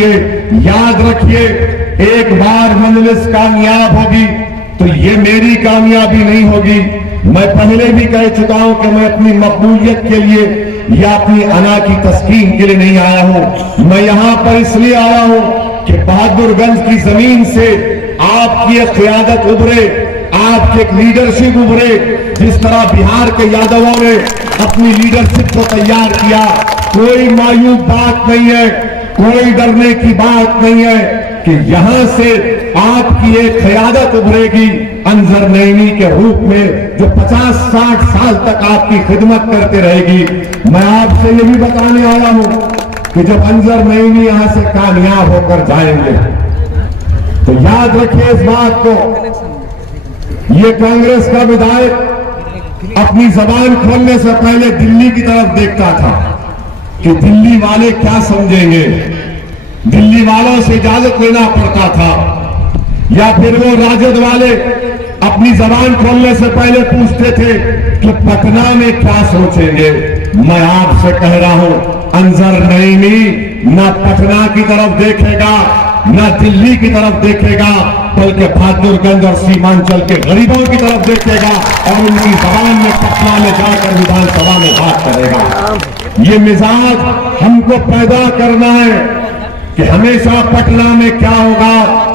कीजिए, याद रखिए, एक बार मजलिस कामयाब होगी तो ये मेरी कामयाबी नहीं होगी। मैं पहले भी कह चुका हूं कि मैं अपनी मकबूलियत के लिए या अपनी अना की तस्कीन के लिए नहीं आया हूं। मैं यहां पर इसलिए आया हूं कि बहादुरगंज की जमीन से आपकी एक क़यादत उभरे, आपकी एक लीडरशिप उभरे। जिस तरह बिहार के यादवों ने अपनी लीडरशिप को तैयार किया, कोई मायूब बात नहीं है, कोई डरने की बात नहीं है कि यहां से आपकी एक क़यादत उभरेगी अंजर नईमी के रूप में, जो 50-60 साल तक आपकी खिदमत करते रहेगी। मैं आपसे ये भी बताने आया हूं कि जब अंजर नईमी यहां से कामयाब होकर जाएंगे तो याद रखिए इस बात को, ये कांग्रेस का विधायक अपनी जबान खोलने से पहले दिल्ली की तरफ देखता था कि दिल्ली वाले क्या समझेंगे, दिल्ली वालों से इजाजत लेना पड़ता था, या फिर वो राजद वाले अपनी जबान खोलने से पहले पूछते थे कि पटना में क्या सोचेंगे। मैं आपसे कह रहा हूं, अंजर नईमी ना पटना की तरफ देखेगा ना दिल्ली की तरफ देखेगा, बल्कि बहादुरगंज और सीमांचल के गरीबों की तरफ देखेगा और उनकी जबान में पटना में जाकर विधानसभा में बात करेगा। ये मिजाज हमको पैदा करना है कि हमेशा पटना में क्या होगा,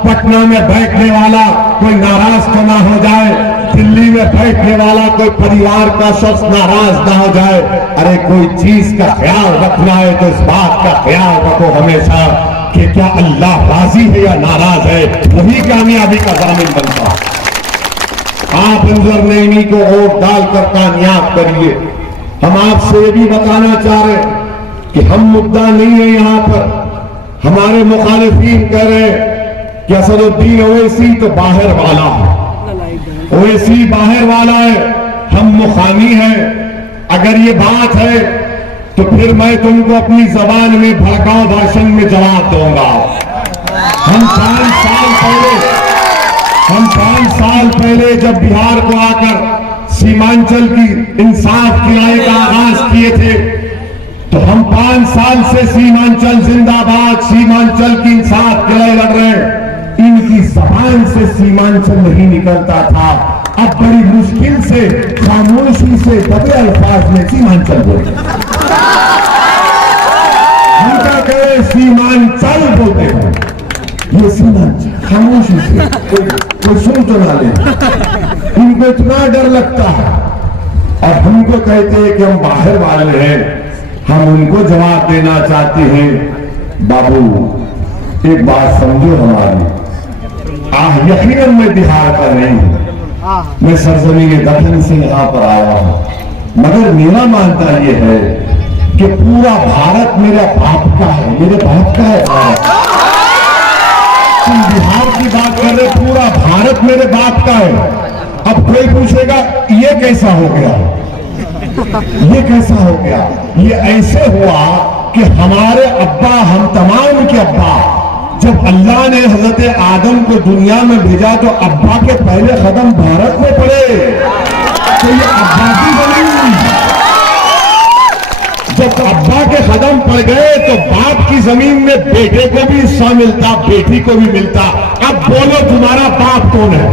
पटना में बैठने वाला कोई नाराज तो ना हो जाए, दिल्ली में बैठने वाला कोई परिवार का शख्स नाराज ना हो जाए। अरे कोई चीज का ख्याल रखना है तो इस बात का ख्याल रखो हमेशा कि क्या अल्लाह राजी है या नाराज है, वही कामयाबी का जामिन बनता है। आप अंजर नईमी को वोट डालकर कामयाब करिए। हम आपसे ये भी बताना चाह रहे हैं कि हम मुद्दा नहीं है यहां पर। हमारे मुखालिफीन कह रहे हैं कि असदुद्दीन ओवैसी तो बाहर वाला है, ओवैसी बाहर वाला है, हम मुखानी हैं। अगर ये बात है तो फिर मैं तुमको अपनी जबान में भड़काऊ भाषण में जवाब दूंगा। हम 5 साल पहले जब बिहार को आकर सीमांचल की इंसाफ खिलाने का आगाज किए थे तो हम 5 साल से सीमांचल जिंदाबाद, सीमांचल की इंसाफ के लिए लड़ रहे हैं। इनकी जबान से सीमांचल नहीं निकलता था, अब बड़ी मुश्किल से खामोशी से दबे अल्फाज में सीमांचल बोलते, हम क्या कहें सीमांचल बोलते हैं, ये सीमांचल खामोशी से कोई सुन तो ना ले। इनको इतना डर लगता है और हमको कहते हैं कि हम बाहर वाले हैं। हम उनको जवाब देना चाहते हैं, बाबू एक बात समझो हमारी, यकीनन मैं बिहार का नहीं हूं, मैं सरजमीन दफन से यहां पर आया हूं, मगर मेरा मानना यह है कि पूरा भारत मेरे बाप का है, मेरे बाप का है भारत। तुम बिहार की बात कर रहे, पूरा भारत मेरे बाप का है। अब कोई पूछेगा ये कैसा हो गया, ये कैसा हो गया? ये ऐसे हुआ कि हमारे अब्बा, हम तमाम के अब्बा, जब अल्लाह ने हजरत आदम को दुनिया में भेजा तो अब्बा के पहले कदम भारत में पड़े, तो ये अब्बा की जमीन। जब अब्बा के कदम पड़ गए तो बाप की जमीन में बेटे को भी हिस्सा मिलता, बेटी को भी मिलता। अब बोलो तुम्हारा बाप कौन है?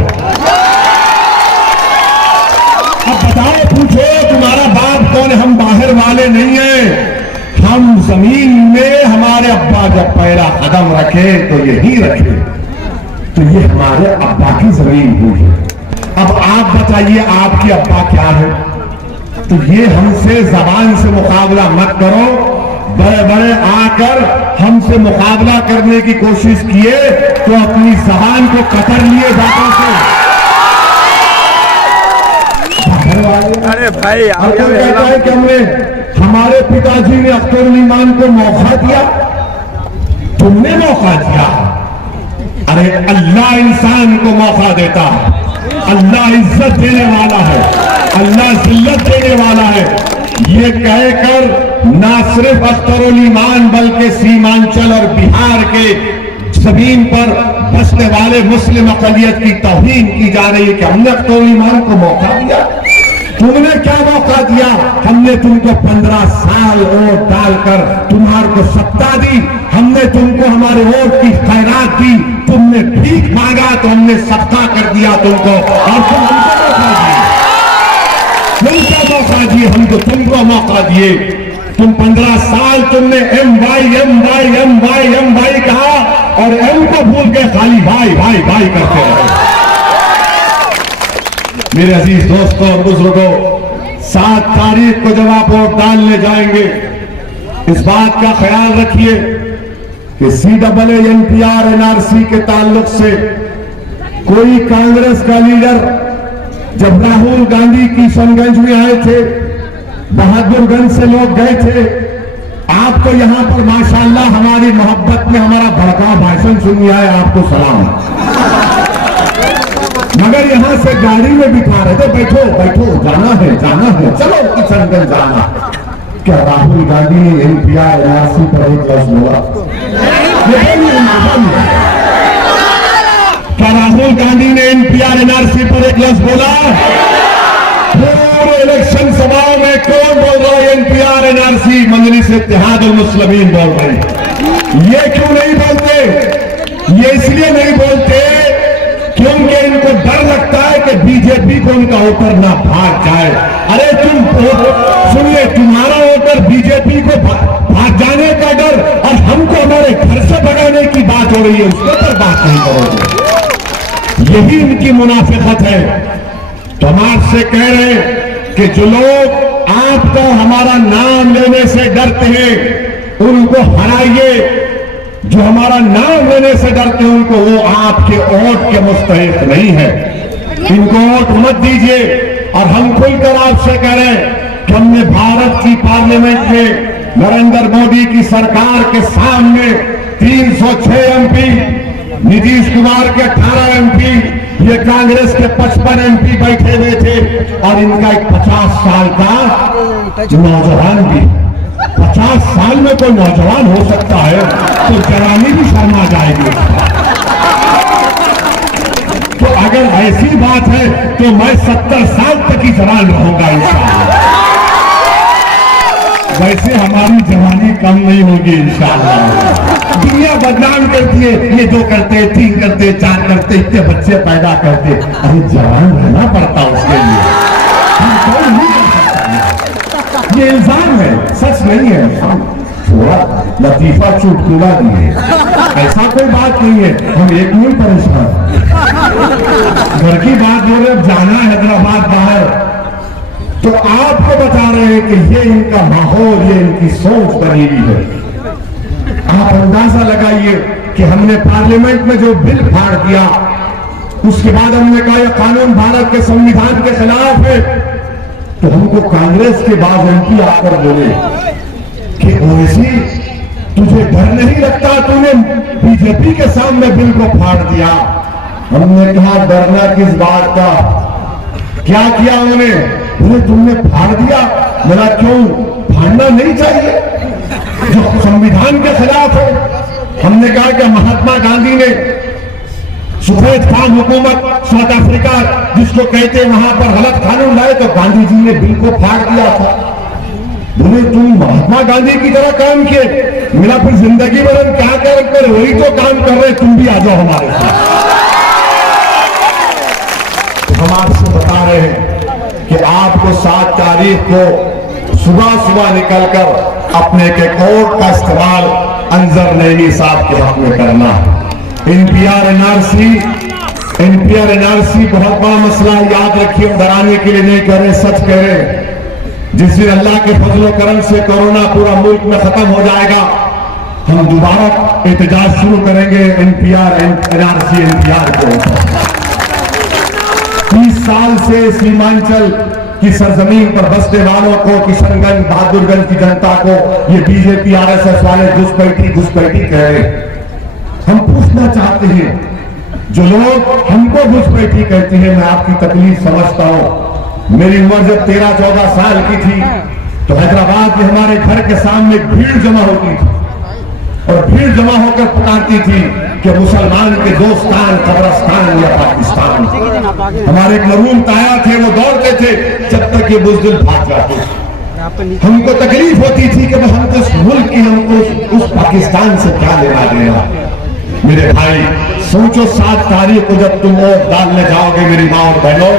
अब बताओ, पूछो तुम्हारा बाप कौन है? हम बाहर वाले नहीं हैं, हम जमीन में हमारे अब्बा जब पहला कदम रखे तो यही रखे, तो ये हमारे अब्बा की जमीन हुई है। अब आप बताइए आपके अब्बा क्या है? तो ये हमसे जबान से मुकाबला मत करो। बड़े बड़े आकर हमसे मुकाबला करने की कोशिश किए तो अपनी जबान को कतर लिए बातों से। अरे भाई कहता है कि हमने, हमारे पिताजी ने अख्तर ईमान को मौका दिया, तुमने मौका दिया। अरे अल्लाह इंसान को मौका देता है, अल्लाह इज्जत देने वाला है, अल्लाह जिल्लत देने वाला है। ये कहकर ना सिर्फ अख्तर ईमान बल्कि सीमांचल और बिहार के जमीन पर बसने वाले मुस्लिम अक़लियत की तौहीन की जा रही है कि हमने अख्तर ईमान को मौका दिया। तुमने क्या मौका दिया? हमने तुमको 15 साल वोट डालकर तुम्हारे को सत्ता दी, हमने तुमको हमारे वोट की खैरात दी, तुमने भीख मांगा तो हमने सत्ता कर दिया तुमको, और तुम हमको मौका दिए। तुम क्या मौका दिए? हमको तुमको मौका दिए। तुम 15 साल तुमने एम भाई कहा और एम को भूल के खाली भाई भाई भाई करते रहे। मेरे अजीज दोस्तों और बुजुर्गों, 7 तारीख को जब आप वोट डालने जाएंगे, इस बात का ख्याल रखिए कि CAA NPR NRC के ताल्लुक से कोई कांग्रेस का लीडर जब राहुल गांधी किशनगंज में आए थे, बहादुरगंज से लोग गए थे, आपको यहां पर माशाल्लाह हमारी मोहब्बत में हमारा भड़का भाषण सुनिए आए, आपको सलाम। मगर यहां से गाड़ी में बिठा रहे थे, बैठो बैठो, जाना है चलो किशनगंज जाना। क्या राहुल गांधी ने NPR NRC पर एक लफ्ज बोला? क्या राहुल गांधी ने NPR NRC पर एक लफ्ज बोला? पूरे इलेक्शन सभाओं में कौन बोल रहा है? NPR NRC मजलिस इत्तेहादुल मुस्लिमीन बोल रहे। ये क्यों नहीं बोलते? ये इसलिए नहीं बोलते क्योंकि इनको डर लगता है कि बीजेपी को उनका वोटर ना भाग जाए। अरे तुम सुनिए, तुम्हारा वोटर बीजेपी को भाग जाने का डर और हमको हमारे घर से भगाने की बात हो रही है, उसके ऊपर बात नहीं करोगे। यही इनकी मुनाफिकत है। तो हम आपसे कह रहे हैं कि जो लोग आपको हमारा नाम लेने से डरते हैं उनको हराइए। जो हमारा नाम लेने से डरते हैं उनको, वो आपके वोट के मुस्तहिक नहीं है, इनको वोट मत दीजिए। और हम खुलकर आपसे कह रहे हैं कि हमने भारत की पार्लियामेंट में नरेंद्र मोदी की सरकार के सामने 306 MP, नीतीश कुमार के 18 MP, ये कांग्रेस के 55 MP बैठे हुए थे और इनका एक 50 साल का नौजवान भी। 50 साल में कोई नौजवान हो सकता है तो जवानी भी शर्मा जाएगी। तो अगर ऐसी बात है तो मैं 70 साल तक ही जवान रहूंगा इंशाअल्लाह। वैसे हमारी जवानी कम नहीं होगी इंशाअल्लाह। दुनिया बदनाम करती है, ये 2 करते, 3 करते, 4 करते, इतने बच्चे पैदा करते। अरे जवान रहना पड़ता उसके लिए, हम कोई नहीं कर सकता। ये इल्जाम है, सच नहीं है। हम थोड़ा लतीफा चुटकुला दिए, ऐसा कोई बात नहीं है। हम एक नहीं परेशान, घर की बात बोले, अब जाना है हैदराबाद बाहर, तो आपको बता रहे हैं कि ये इनका माहौल, ये इनकी सोच बनी हुई है। आप अंदाजा लगाइए कि हमने पार्लियामेंट में जो बिल फाड़ दिया, उसके बाद हमने कहा यह कानून भारत के संविधान के खिलाफ है, तो हमको कांग्रेस के बाद MP आकर बोले कि ओवैसी तुझे डर नहीं लगता, तूने बीजेपी के सामने बिल को फाड़ दिया। हमने कहा डरना किस बात का? क्या किया उन्होंने? बोले तुमने फाड़ दिया। मेरा क्यों फाड़ना नहीं चाहिए जो संविधान के खिलाफ हो? हमने कहा कि महात्मा गांधी ने सफेद खान हुकूमत साउथ अफ्रीका जिसको कहते हैं, वहां पर गलत कानून लाए तो गांधी जी ने बिल को फाड़ दिया था। बोले तुम महात्मा गांधी की तरह काम किए, मेरा फिर जिंदगी भर हम क्या कर वही तो काम कर रहे, तुम भी आ जाओ हमारे साथ। तो हम आपसे बता रहे हैं कि आपको 7 तारीख को सुबह निकलकर अपने के वोट का इस्तेमाल अंजर नईमी साहब के हक में करना। NPR NRC बहुत बड़ा मसला, याद रखिए, डराने के लिए नहीं कह रहे, सच कह रहे। जिस दिन अल्लाह के फजलो करम से कोरोना पूरा मुल्क में खत्म हो जाएगा, हम दोबारा एहतजाज शुरू करेंगे NPR NRC को। 30 साल से सीमांचल की सरजमीन पर बसने वालों को, किशनगंज बहादुरगंज की जनता को ये बीजेपी RSS वाले घुसपैठी कह रहे। हम पूछना चाहते हैं, जो लोग हमको घुसपैठी कहते हैं, मैं आपकी तकलीफ समझता हूं। मेरी उम्र जब 13-14 साल की थी तो हैदराबाद में हमारे घर के सामने भीड़ जमा होती थी और भीड़ जमा होकर पुकारती थी कि मुसलमान के दोस्तान कब्रस्तान या पाकिस्तान। हमारे एक मरहूम ताया थे, वो दौड़ते थे जब तक ये बुज़दिल भाग जाते। हमको तकलीफ होती थी कि हमको इस मुल्क की, हमको उस पाकिस्तान से क्या लेना देना। मेरे भाई सोचो, 7 तारीख को जब तुम वोट डालने जाओगे मेरी माँ और बहनों,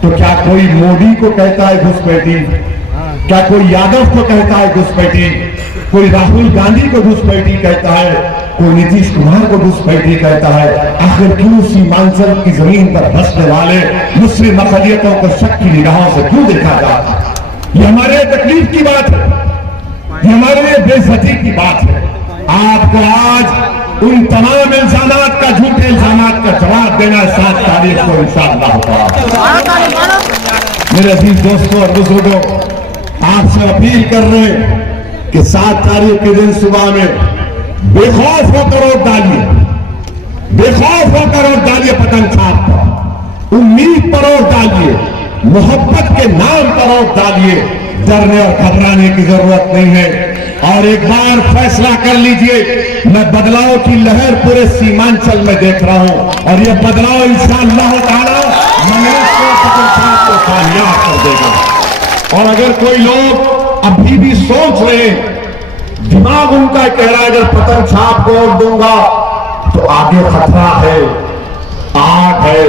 तो क्या कोई मोदी को कहता है घुसपैठी? क्या कोई यादव को कहता है घुसपैठी? कोई राहुल गांधी को घुसपैठी कहता है? कोई नीतीश कुमार को घुसपैठी कहता है? आखिर क्यों सीमांचल की जमीन पर बसने वाले मुस्लिम अक़लियतों को शक की निगाहों से क्यों देखा जाता? ये हमारे तकलीफ की बात है, ये हमारे लिए बेइज्जती की बात है। आपको आज उन तमाम इल्जामात का, झूठे इल्जामात का जवाब देना है 7 तारीख को इंशाअल्लाह। मेरे अजीज दोस्तों और बुजुर्गों, आपसे अपील कर रहे हैं कि 7 तारीख के दिन सुबह में बेखौफ होकर वोट डालिए, बेखौफ होकर वोट डालिए, पतंग छाप पर, उम्मीद पर वोट डालिए, मोहब्बत के नाम पर वोट डालिए। डरने और घबराने की जरूरत नहीं है। और एक बार फैसला कर लीजिए, मैं बदलाव की लहर पूरे सीमांचल में देख रहा हूं और यह बदलाव इंशाअल्लाह ताला को कामयाब कर देगा। और अगर कोई लोग अभी भी सोच रहे, दिमाग उनका कह रहा है अगर पतंग छाप को वोट दूंगा तो आगे खतरा है, आग है,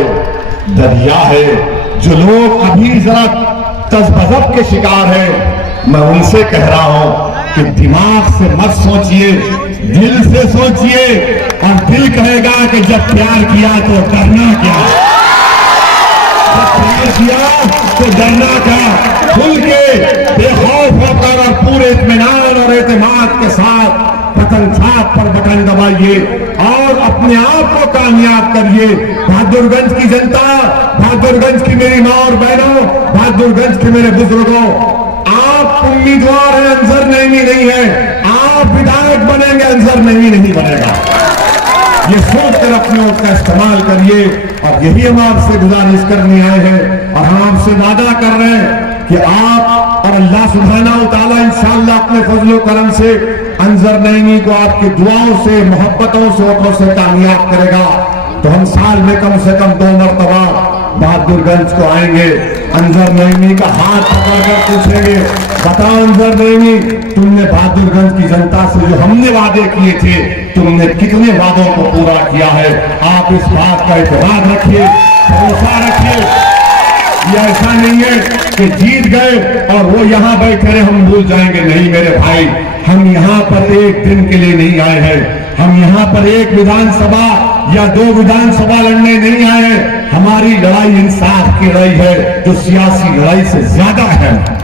दरिया है, जो लोग अभी जरा तज़बज़ब के शिकार हैं, मैं उनसे कह रहा हूं कि दिमाग से मत सोचिए, दिल से सोचिए। और दिल कहेगा कि जब प्यार किया तो डरना क्या, जब प्यार किया तो डरना क्या। खुल के बेखौफ होकर और पूरे इत्मीनान और एतमाद के साथ पतंग छाप पर बटन दबाइए और अपने आप को कामयाब करिए। बहादुरगंज की जनता, बहादुरगंज की मेरी माँ और बहनों, बहादुरगंज के मेरे बुजुर्गों, आप उम्मीदवार हैं, अंजर नईमी नहीं है। आप विधायक बनेंगे, अंजर नईमी नहीं बनेगा। ये सोचकर अपने वोट का इस्तेमाल करिए। और यही हम आपसे गुजारिश करने आए हैं और हम आपसे वादा कर रहे हैं कि आप और अल्लाह सुब्हानहू तआला इंशाअल्लाह अपने फजल करम से अंजर नईमी को आपकी दुआओं से, मोहब्बतों से, वोटों से कामयाब करेगा। तो हम साल में कम से कम 2 मरतबा बहादुरगंज को आएंगे, अंजर नईमी का हाथ पकड़कर पूछेंगे, बताओ अंजर नईमी, तुमने बहादुरगंज की जनता से जो हमने वादे किए थे, तुमने कितने वादों को पूरा किया है? आप इस बात का इत्मीनान रखिए, भरोसा रखिए। ये ऐसा नहीं है कि जीत गए और वो यहाँ बैठे रहे, हम भूल जाएंगे। नहीं मेरे भाई, हम यहाँ पर एक दिन के लिए नहीं आए हैं। हम यहाँ पर एक विधानसभा या 2 विधानसभा लड़ने नहीं आए हैं। हमारी लड़ाई इंसाफ की लड़ाई है, जो सियासी लड़ाई से ज्यादा अहम है,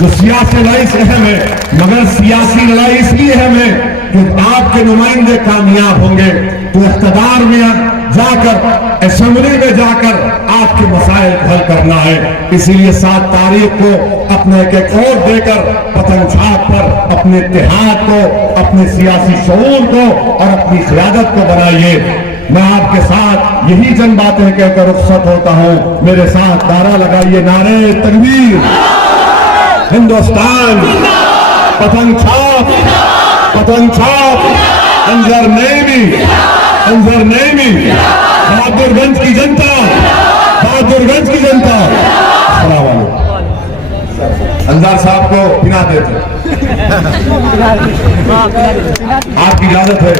जो सियासी लड़ाई से अहम है। मगर सियासी लड़ाई इसलिए अहम है कि आपके नुमाइंदे कामयाब होंगे तो इख्तिदार में जाकर, असेंबली में जाकर आपके मसाइल हल करना है। इसीलिए 7 तारीख को अपने एक वोट देकर पतंग छाप पर अपने इत्तेहाद को, अपने सियासी शऊर को और अपनी क़यादत को बनाइए। मैं आपके साथ यही चंद बातें कहकर रुखसत होता हूं। मेरे साथ नारा लगाइए, नारे तकबीर, हिंदुस्तान, पतंग छाप, पतंग छाप, अंजर नईमी, अंजर नईमी, बहादुरगंज की जनता, बहादुरगंज की जनता। अस्सलाम वालेकुम। अंजार साहब को पिला देते, आपकी इजाजत है।